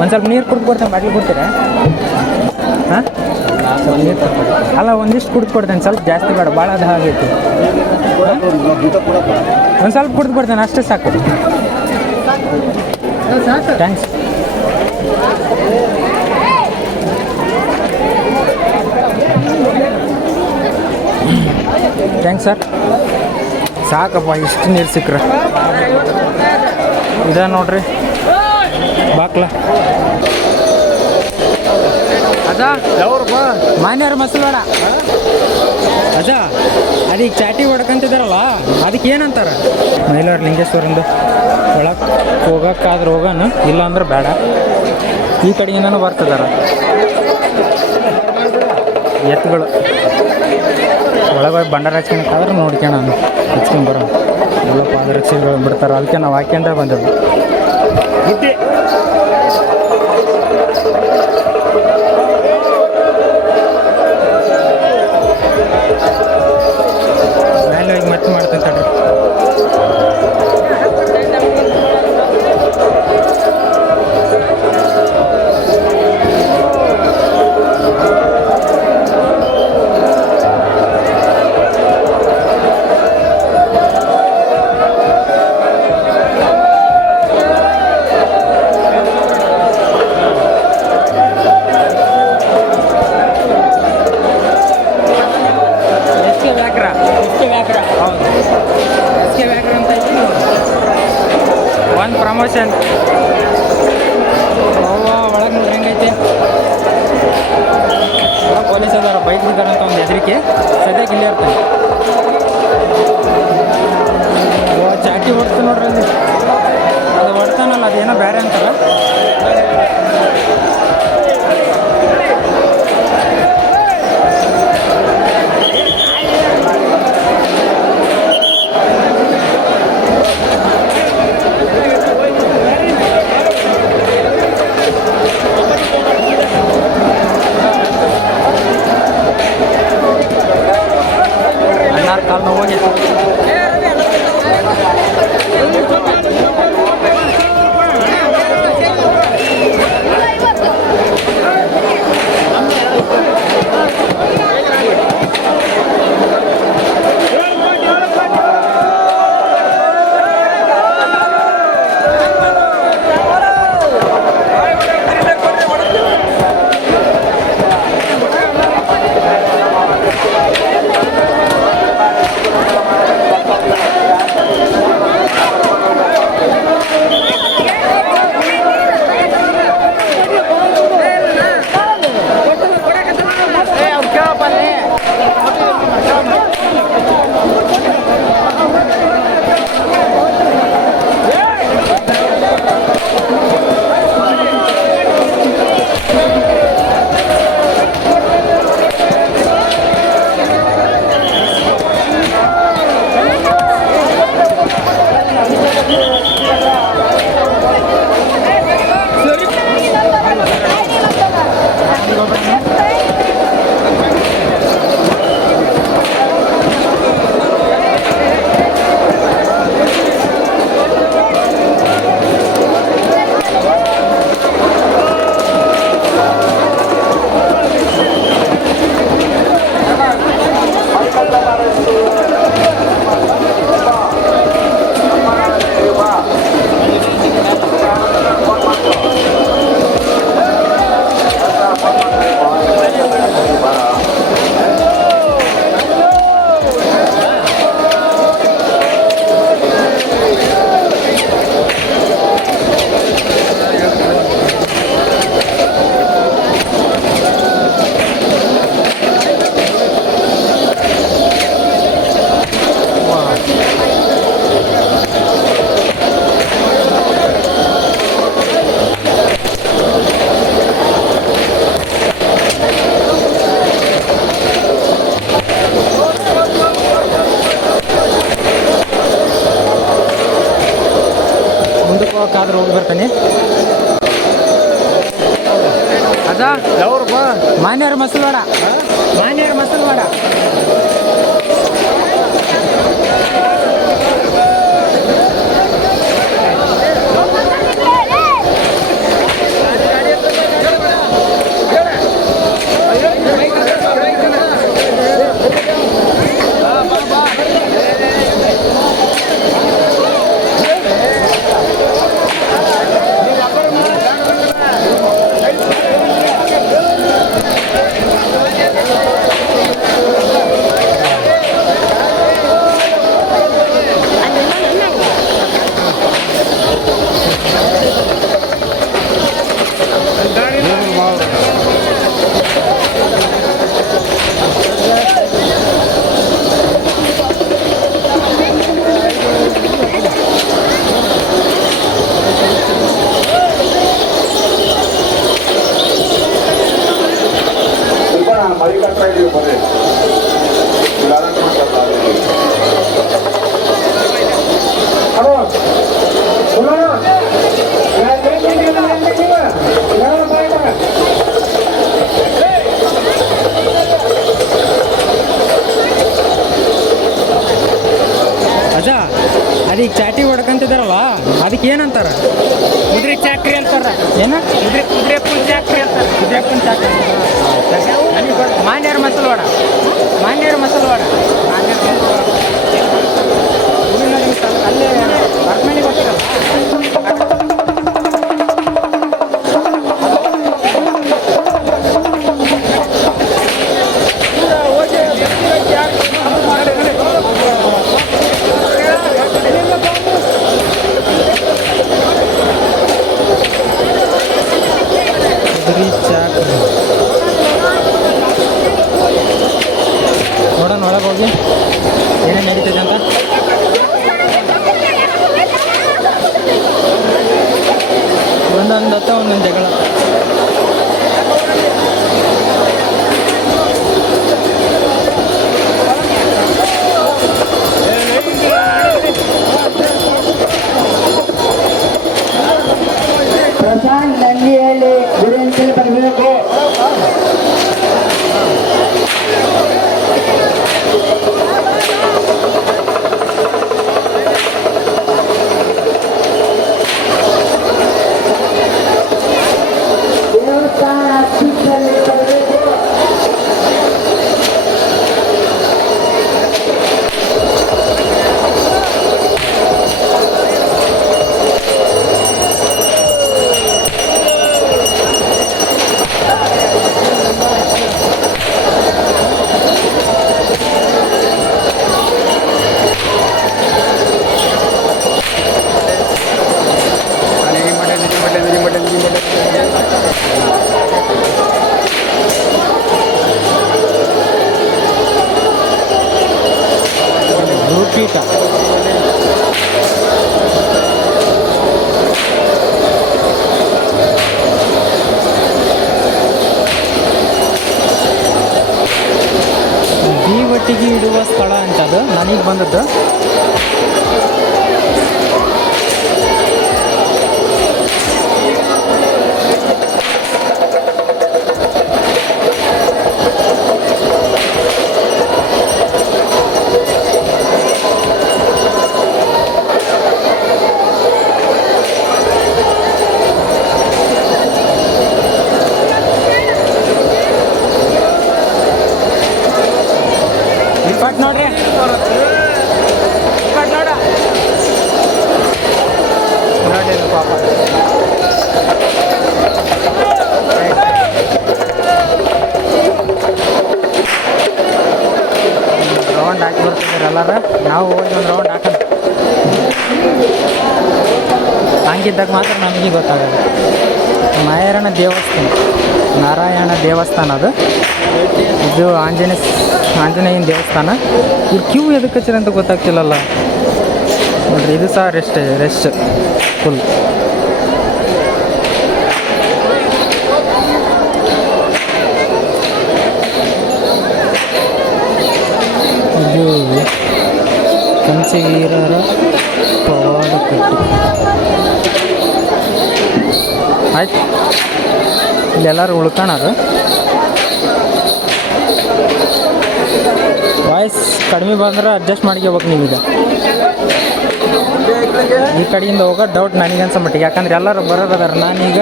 ಒಂದು ಸ್ವಲ್ಪ ನೀರು ಕುಡ್ದು ಕೊಡ್ತೇನೆ, ಬಾಟ್ಲಿ ಕೊಡ್ತೀರಾ? ಅಲ್ಲ, ಒಂದಿಷ್ಟು ಕುಡ್ದು ಕೊಡ್ತೇನೆ, ಸ್ವಲ್ಪ ಜಾಸ್ತಿ ಬೇಡ ಭಾಳ ಅದು ಆಗೈತೆ ಒಂದು ಸ್ವಲ್ಪ ಕುಡ್ದು ಕೊಡ್ತೇನೆ, ಅಷ್ಟೇ ಸಾಕು. ಥ್ಯಾಂಕ್ಸ್ ಥ್ಯಾಂಕ್ಸ್ ಸರ್ ಸಾಕಪ್ಪ, ಇಷ್ಟು ನೀರು ಸಿಕ್ಕ್ರೆ. ಇದೆ ನೋಡ್ರಿ. ಬಾಕ್ಲ ಅದ ಯಾವ್ರಪ್ಪ ಮಸಲ್ ಮಸಲ್ವಾಡ ಅದ ಅದೀಗ ಚಾಟಿ ಹೊಡ್ಕಂತಿದಾರಲ್ಲ ಅದಕ್ಕೆ ಏನಂತಾರ? ಮೈಲಾರ ಲಿಂಗೇಶ್ವರಂದು. ಒಳಗೆ ಹೋಗೋಕ್ಕಾದ್ರೆ ಹೋಗೋಣ ಇಲ್ಲ ಅಂದ್ರೆ ಬೇಡ. ಈ ಕಡೆಯಿಂದನೂ ಬರ್ತದಾರ. ಎತ್ತುಗಳು. ಒಳಗೆ ಬಂಡಾರ ಹಚ್ಕೊಳಕ್ಕಾದ್ರೆ ನೋಡ್ಕೊಣ ಹಚ್ಕೊಂಡ್ ಬರೋಣ. ಎಲ್ಲ ಪಾದರಕ್ಷೆಗಳು ಬಿಡ್ತಾರೆ. ಅದಕ್ಕೆ ನಾವು ಹಾಕ್ಯಂಡ ಬಂದೆವು 手 ಎಸ್ ಕೆ ವ್ಯಾಕ್ರ ಅಂತ ಐತಿ ಒಂದು ಪ್ರಮೋಷನ್ ಅವ್ವ ಒಳಗೆ ನೋಡಿ ಹೆಂಗೈತೆ ಪೊಲೀಸ್ ಅದಾರ ಬೈಕ್ ಬಿದ್ದಾರ ಅಂತ ಒಂದು ಹೆದರಿಕೆ. ಸದ್ಯಕ್ಕೆ ಇಲ್ಲೇ ಇರ್ತಾನೆ. ಚಾಟಿ ಹೊಡ್ತು ನೋಡ್ರಿ ಅದು ಹೊಡ್ತಾನಲ್ಲ ಅದೇನೋ ಬೇರೆ ಅಂತಾರ. ಮಾನ್ಯರ ಅದಕ್ಕೆ ಚಾಟಿ ಹೊಡ್ಕಂತಿದಾರಲ್ಲ ಅದಕ್ಕೆ ಏನಂತಾರ? ಕುದುರೆ ಚಾಕ್ರಿ ಅಂತಾರ. ಏನ? ಕುದುರೆ ಕುದುರೆ ಪುಲ್ ಚಾಕ್ರಿ ಅಂತಾರ. ಕುದುರೆ ಪುಲ್ ಚಾಕ್ರಿ. ಮಾನ್ಯರ ಮಸಲ್ ವಡ. ಮಾನ್ಯರ ಮಸಲ್ ವಡ. ಮಾನ್ಯರ ಅಲ್ಲೇ ಬರ್ಮಣಿ ಗೊತ್ತಿಲ್ಲ ಹೋಗಿ. ಏನೇನು ಅಂತ? ಒಂದೊಂದು ಹತ್ತ ಒಂದೊಂದು ಜಗಳ. ಪ್ರಶಾಂತ್ ನಂದಿಯಲ್ಲಿ ಗುಡಿಯಂತಲ್ಲಿ ಬರಬೇಕು. ರೂಪೀಟ ಒಟ್ಟಿಗೆ ಇಡುವ ಸ್ಥಳ ಅಂತದು? ನನಗೆ ಬಂದದ್ದು? ಇಪ್ಪತ್ತು ನೋಡ್ರಿ. ಬಟ್ ನೋಡ. ಪಾಪ ರೌಂಡ್ ಹಾಕಿ ಬರ್ತಿದ್ದಾರೆ ಎಲ್ಲಾರ. ನಾವು ಹೋಗಿ ಒಂದು ರೌಂಡ್ ಹಾಕೋಣ. ಹಂಗಿದ್ದಾಗ ಮಾತ್ರ ನಮಗೆ ಗೊತ್ತಾಗಲ್ಲ. ನಾರಾಯಣ ದೇವಸ್ಥಾನ. ನಾರಾಯಣ ದೇವಸ್ಥಾನ ಅದು. ಇದು ಆಂಜನೇಯ ಆಂಜನೇಯನ ದೇವಸ್ಥಾನ. ಇಲ್ಲಿ ಕ್ಯೂ ಎದಕ್ಕೆ ಹಚ್ಚಿರ ಅಂತ ಗೊತ್ತಾಗ್ತಿಲ್ಲಲ್ಲ. ನೋಡ್ರಿ, ಇದು ಸಹ ರೆಸ್ಟ್ ರೆಸ್ಟ್ ಫುಲ್ ಇದು ಕಂಚವೀರರ ಪವಾಡ ಆಯ್ತು. ಇಲ್ಲೆಲ್ಲರೂ ಉಳ್ಕೊಳಾರು ವಾಯ್ಸ್ ಕಡಿಮೆ ಬಂದ್ರೆ ಅಡ್ಜಸ್ಟ್ ಮಾಡ್ಕೋಬೇಕು ನಿಮಗೆ ಈ ಕಡೆಯಿಂದ ಹೋಗೋ ಡೌಟ್ ನನಗೆ ಅನ್ಸೋ ಮಟ್ಟಿಗೆ. ಯಾಕಂದ್ರೆ ಎಲ್ಲರೂ ಬರೋದಾರ ನಾನೀಗ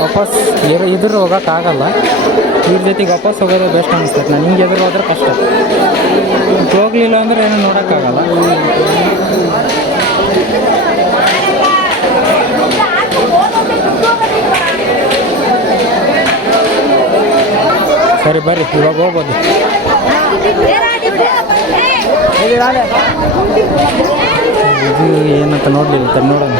ವಾಪಸ್ ಇರೋ ಎದುರು ಹೋಗೋಕ್ಕಾಗಲ್ಲ ಇವ್ರ ಜೊತೆಗೆ ವಾಪಸ್ ಹೋಗೋದು ಬೆಸ್ಟ್ ಅನಿಸ್ತದೆ ನಾನು ಹಿಂಗೆ ಎದುರು ಹೋದ್ರೆ ಕಷ್ಟ. ಹೋಗ್ಲಿಲ್ಲ ಅಂದ್ರೆ ಏನೂ ನೋಡೋಕ್ಕಾಗಲ್ಲ ಸರಿ, ಬರ್ರಿ. ಇವಾಗ ಹೋಗ್ಬೋದು. ಇದು ಏನಂತ ನೋಡಲಿಲ್ಲ ನೋಡೋಣ.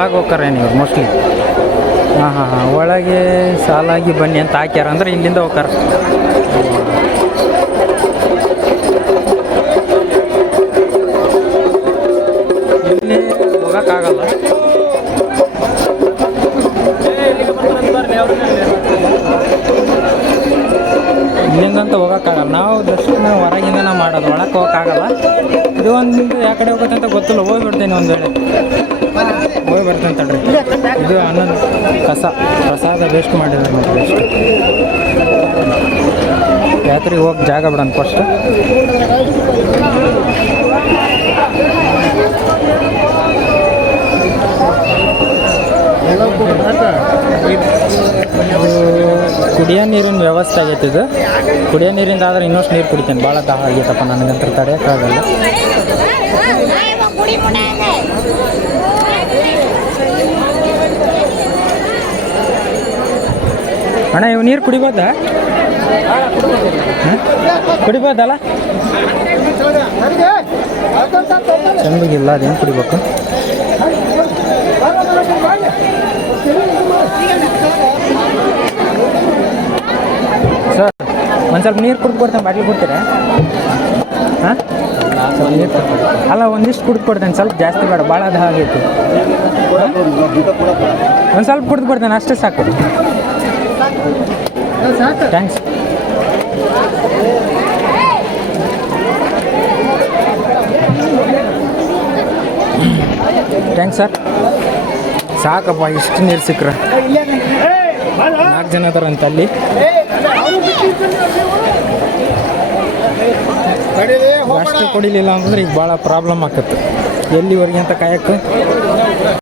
ಒಳಗೆ ಹೋಗ್ತಾರೆ ನೀವು ಮೋಸ್ಟ್ಲಿ ಹಾಂ ಹಾಂ ಹಾಂ. ಒಳಗೆ ಸಾಲಾಗಿ ಬನ್ನಿ ಅಂತ ಹಾಕ್ಯಾರ ಅಂದ್ರೆ ಇಲ್ಲಿಂದ ಹೋಗ್ತಾರ ಇಲ್ಲಿ ಹೋಗೋಕ್ಕಾಗಲ್ಲ. ಇಲ್ಲಿಂದಂತ ಹೋಗೋಕ್ಕಾಗಲ್ಲ. ನಾವು ದರ್ಶನ ಹೊರಗಿಂದ ನಾವು ಮಾಡೋದು ಒಳಕ್ಕೆ ಹೋಗೋಕ್ಕಾಗಲ್ಲ. ಇದು ಒಂದು ಯಾವ ಕಡೆ ಹೋಗುತ್ತೆ ಅಂತ ಗೊತ್ತಿಲ್ಲ ಹೋಗಿ ಬಿಡ್ತೇನೆ ಒಂದು ವೇಳೆ. ಹೋಗಿ ಬರ್ತೇನೆ ತಡ್ರಿ ಇದು ಅನ್ನದ ಕಸ ಪ್ರಸಾದ ವೇಸ್ಟ್ ಮಾಡಿದ್ರೆ ವೇಸ್ಟ್ ಯಾತ್ರೆಗೆ ಹೋಗಿ ಜಾಗ ಬಿಡೋಣ ಫಸ್ಟ್ ಕುಡಿಯೋ ನೀರಿನ ವ್ಯವಸ್ಥೆ ಆಗೈತೆ ಇದು ಕುಡಿಯೋ ನೀರಿಂದ ಆದ್ರೆ ಇನ್ನಷ್ಟು ನೀರು ಕುಡಿತೇನೆ ಭಾಳ ದಾಹ ಆಗೈತಪ್ಪ ನನಗಂತ ತಡೆಯೋಕ್ಕಾಗಲ್ಲ ಅಣ್ಣ ಇವು ನೀರು ಕುಡಿಬೋದಾ? ಕುಡಿಬೋದಲ್ಲ? ಚೆನ್ನಾಗಿಲ್ಲ ಅದೇನು ಕುಡಿಬೇಕು? ಸರ್ ಒಂದು ಸ್ವಲ್ಪ ನೀರು ಕುಡ್ದು ಕೊಡ್ತೇನೆ ಬಾಟ್ಲಿ ಕೊಡ್ತೀರಾ? ಹಾಂ? ನೀರು ಅಲ್ಲ ಒಂದಿಷ್ಟು ಕುಡ್ದು ಕೊಡ್ತೇನೆ ಸ್ವಲ್ಪ ಜಾಸ್ತಿ ಬೇಡ ಭಾಳ ಅದು ಆಗೈತಿ ಒಂದು ಸ್ವಲ್ಪ ಕುಡ್ದು ಕೊಡ್ತೇನೆ ಅಷ್ಟೇ ಸಾಕು. ಥ್ಯಾಂಕ್ಸ್ ಥ್ಯಾಂಕ್ಸ್ ಸರ್ ಸಾಕಪ್ಪ ಇಷ್ಟು ನೀರು ಸಿಕ್ಕ್ರೆ. ನಾಲ್ಕು ಜನ ಅದಾರಂತ ಅಲ್ಲಿ. ಅಷ್ಟು ಕುಡಿಲಿಲ್ಲ ಅಂತಂದ್ರೆ ಈಗ ಭಾಳ ಪ್ರಾಬ್ಲಮ್ ಆಕತ್ತೆ. ಎಲ್ಲಿವರೆಗೆ ಅಂತ ಕಾಯಕ್ಕೆ?